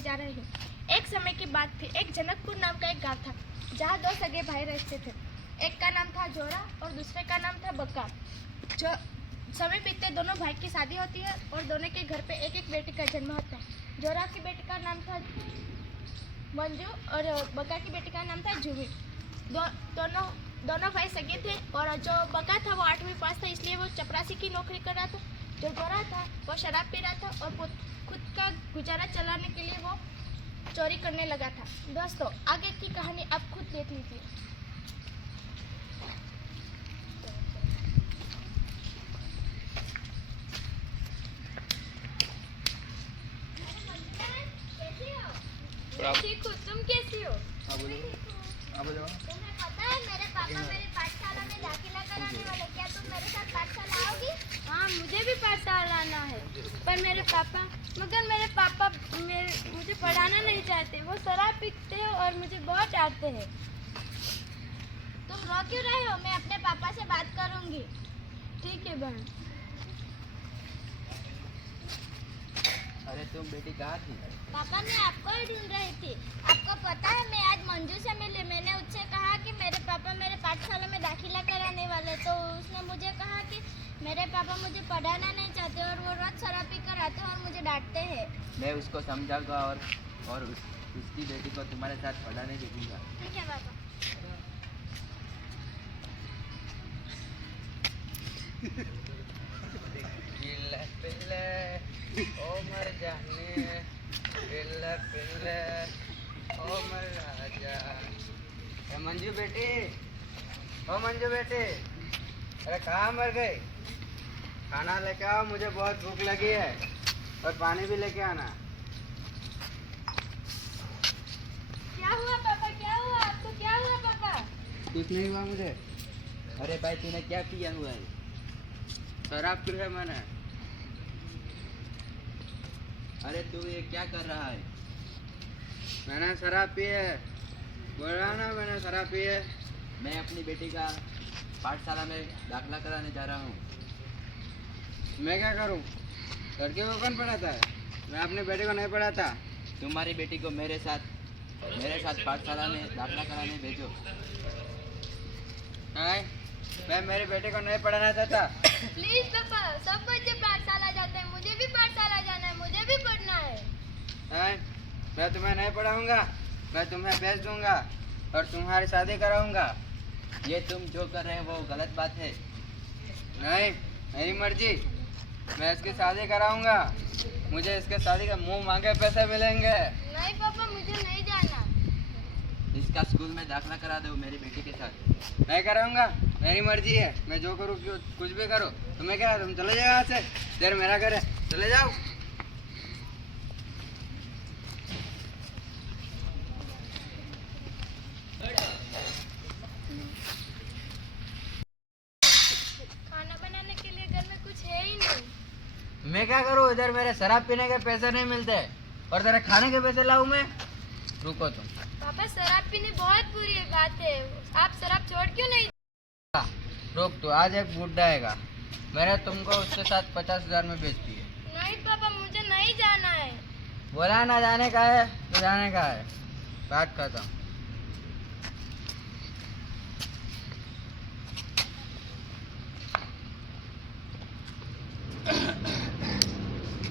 बताने जा रही हूँ। एक समय की बात थी, एक जनकपुर नाम का एक गांव था जहाँ दो सगे भाई रहते थे। एक का नाम था जोरा और दूसरे का नाम था बक्का। जो समय बीतते दोनों भाई की शादी होती है और दोनों के घर पे एक एक बेटी का जन्म होता है। जोरा की बेटी का नाम था मंजू और बक्का की बेटी का नाम था जूही। दोनों भाई सगे थे और जो बक्का था वो 8वीं पास था, इसलिए वो चपरासी की नौकरी कर रहा था। जो जोरा था वो शराब पी रहा था और खुद का गुजारा चलाने के लिए वो चोरी करने लगा था। दोस्तों, आगे की कहानी आप खुद देख लीजिए। मैं ठीक हूँ, तुम कैसी हो? तुम्हें पता है मेरे पापा मेरी पाठशाला में दाखिला कराने वाले, क्या तुम मेरे साथ पाठशाला आओगी? हाँ, मुझे भी पाठशाला आना है, पर मेरे पापा मुझे पढ़ाना नहीं चाहते। वो शराब पीते हैं और मुझे बहुत डांटते हैं। तुम रो क्यों रहे हो? मैं अपने पापा से बात करूंगी। ठीक है बहन। अरे तुम बेटी कहाँ थी? पापा, मैं आपको ही ढूंढ रही थी। आपको पता है मैं आज मंजू से मिली। मैंने उससे कहा कि मेरे पापा मेरे पाठशाला में दाखिला कराने वाले, तो उसने मुझे कहा कि मेरे पापा मुझे पढ़ाना नहीं चाहते और वो रोज शराब पी कर आते हैं और मुझे डांटते हैं। मैं उसको समझाऊंगा और उसकी बेटी को तुम्हारे साथ पढ़ाने भेजूंगा। ठीक है पापा। ओ मर जाने पिल्ले पिल्ले ओ मर राजा। मंजू बेटी, ओ मंजू बेटी, अरे कहाँ मर गई? खाना लेके आओ, मुझे बहुत भूख लगी है, और पानी भी लेके आना। क्या हुआ पापा? क्या हुआ आपको? क्या हुआ पापा? कुछ नहीं हुआ मुझे। अरे भाई, तूने क्या किया हुआ है? शराब पी है मैंने। अरे तू ये क्या कर रहा है? मैंने शराब पी है। बोल रहा ना, मैंने शराब पी है। मैं अपनी बेटी का पाठशाला में दाखिला कराने जा रहा हूँ। मैं क्या करूँ? लड़के को कौन पढ़ाता है? मैं अपनी बेटी को नहीं पढ़ाता। तुम्हारी बेटी को मेरे साथ पाठशाला में दाखिला कराने भेजो। नहीं, मैं मेरी बेटी को नहीं पढ़ाना चाहता। प्लीज पापा, सब बच्चे पाठशाला जाते हैं, मुझे भी पाठशाला जाना है, मुझे भी पढ़ना है। नहीं, मैं तुम्हें नहीं पढ़ाऊंगा। मैं तुम्हें भेज दूंगा और तुम्हारी शादी कराऊंगा। ये तुम जो कर रहे हो वो गलत बात है। नहीं, मेरी मर्जी। मैं इसकी शादी कराऊंगा। मुझे इसके शादी का मुंह मांगे पैसे मिलेंगे। नहीं पापा, मुझे नहीं जाना। इसका स्कूल में दाखिला करा दो मेरी बेटी के साथ। नहीं कराऊंगा, मेरी मर्जी है। मैं जो करूँ कुछ भी करो। तुम्हें क्या, तुम चले जाओ यहाँ से। देर मेरा घर है, चले जाओ। खाना बनाने के लिए घर में कुछ है ही नहीं। मैं क्या करूँ? इधर मेरे शराब पीने के पैसे नहीं मिलते और तेरे खाने के पैसे लाऊं मैं? रुको तुम। पापा, शराब पीनी बहुत बुरी बात है। आप शराब छोड़ क्यों नहीं? रुक, तो आज एक बुड्ढा आएगा। मैंने तुमको उसके साथ 50,000 में बेच दिए। नहीं पापा, मुझे नहीं जाना है। बोला ना जाने का है तो जाने का है। बात खत्म।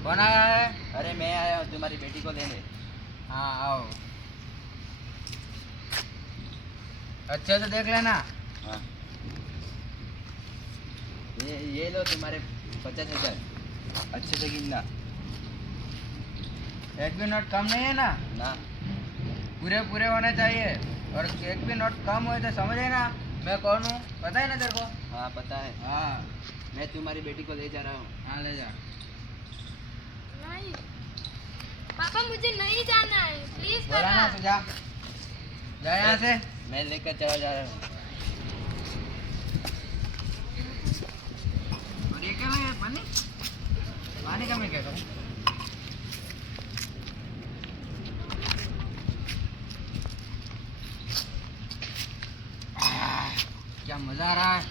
कौन आया है? अरे मैं आया हूँ तुम्हारी बेटी को लेने। हाँ आओ। अच्छे से देख लेना। हाँ। ये लो तुम्हारे 50,000। अच्छे से गिनना। एक भी नोट कम नहीं है ना? ना, पूरे पूरे होने चाहिए। और एक भी नोट कम हुए तो समझे ना मैं कौन हूँ? पता है ना तेरे को? हाँ पता है। हाँ, मैं तुम्हारी बेटी को ले जा रहा हूँ। हाँ ले जा। नहीं पापा, मुझे नहीं जाना है, प्लीज बोला ना तो जा। जा यहाँ से। मैं लेकर चला जा रहा हूँ। और ये क्या है? पानी? पानी का मैं क्या करूँ? क्या मजा आ रहा है।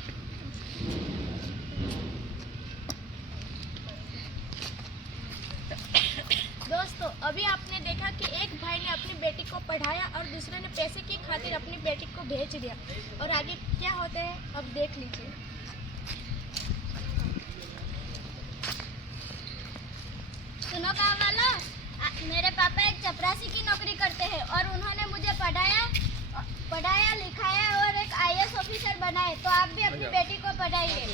दोस्तों, अभी आपने देखा कि बेटी को पढ़ाया और दूसरे ने पैसे की खातिर अपनी बेटी को भेज दिया। और आगे क्या होता है अब देख लीजिए। सुनो गाँव वालों, मेरे पापा एक चपरासी की नौकरी करते हैं और उन्होंने मुझे पढ़ाया लिखाया और एक IAS ऑफिसर बनाए। तो आप भी अपनी बेटी को पढ़ाइए।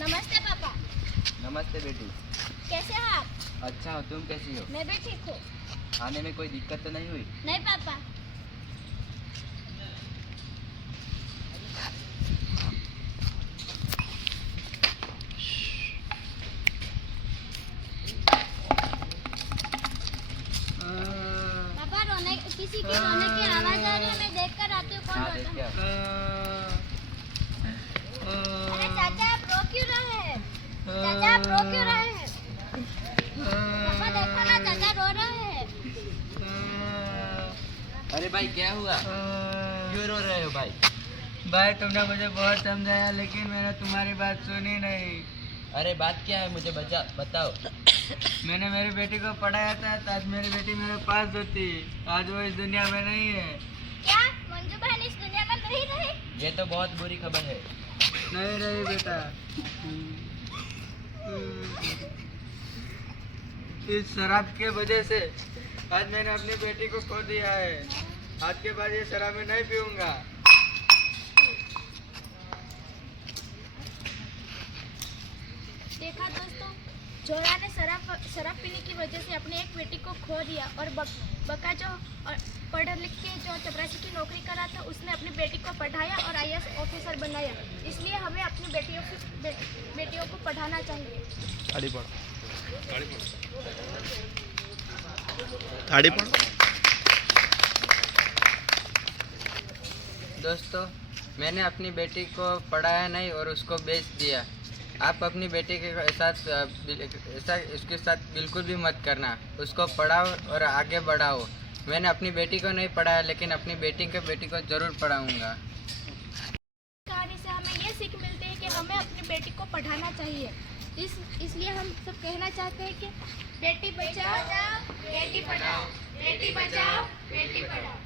नमस्ते पापा। नमस्ते बेटी। कैसे हो आप? अच्छा हो, तुम कैसी हो? मैं भी ठीक हूँ। आने में कोई दिक्कत तो नहीं हुई? नहीं पापा। पापा किसी की रोने की आवाज आ रही है, मैं देख कर आती हूँ कौन हाँ, रोता देख है। क्या? अरे चाचा आप रो क्यों रहे हैं? चाचा आप रो क्यों रहे हैं? पापा देखो ना, चाचा रो रहे हैं। अरे भाई क्या हुआ? क्यों रो रहे हो भाई? भाई तुमने मुझे बहुत समझाया लेकिन मैंने तुम्हारी बात सुनी नहीं। अरे बात क्या है, मुझे बताओ। मैंने मेरी बेटी को पढ़ाया था तो आज मेरी बेटी मेरे पास होती। आज वो इस दुनिया में नहीं है। क्या मंजू बहन इस दुनिया में नहीं रही? ये तो बहुत बुरी खबर है। नहीं रही बेटा। इस शराब के वजह से आज मैंने अपनी बेटी को खो दिया है। आज के बाद ये शराब मैं नहीं पीऊंगा। देखा दोस्तों, जोरा ने शराब पीने की वजह से अपनी एक बेटी को खो दिया और बका जो पढ़ लिख के जो चपरासी की नौकरी करा था उसने अपनी बेटी को पढ़ाया और IAS ऑफिसर बनाया। इसलिए हमें अपनी बेटियों को पढ़ाना चाहिए। दोस्तों, मैंने अपनी बेटी को पढ़ाया नहीं और उसको बेच दिया। आप अपनी बेटी के साथ उसके साथ बिल्कुल भी मत करना। उसको पढ़ाओ और आगे बढ़ाओ। मैंने अपनी बेटी को नहीं पढ़ाया लेकिन अपनी बेटी को ज़रूर पढ़ाऊंगा। कहानी से हमें ये सीख मिलती है कि हमें अपनी बेटी को पढ़ाना चाहिए। इसलिए हम सब कहना चाहते हैं कि बेटी बचाओ बेटी पढ़ाओ, बेटी बचाओ बेटी पढ़ाओ।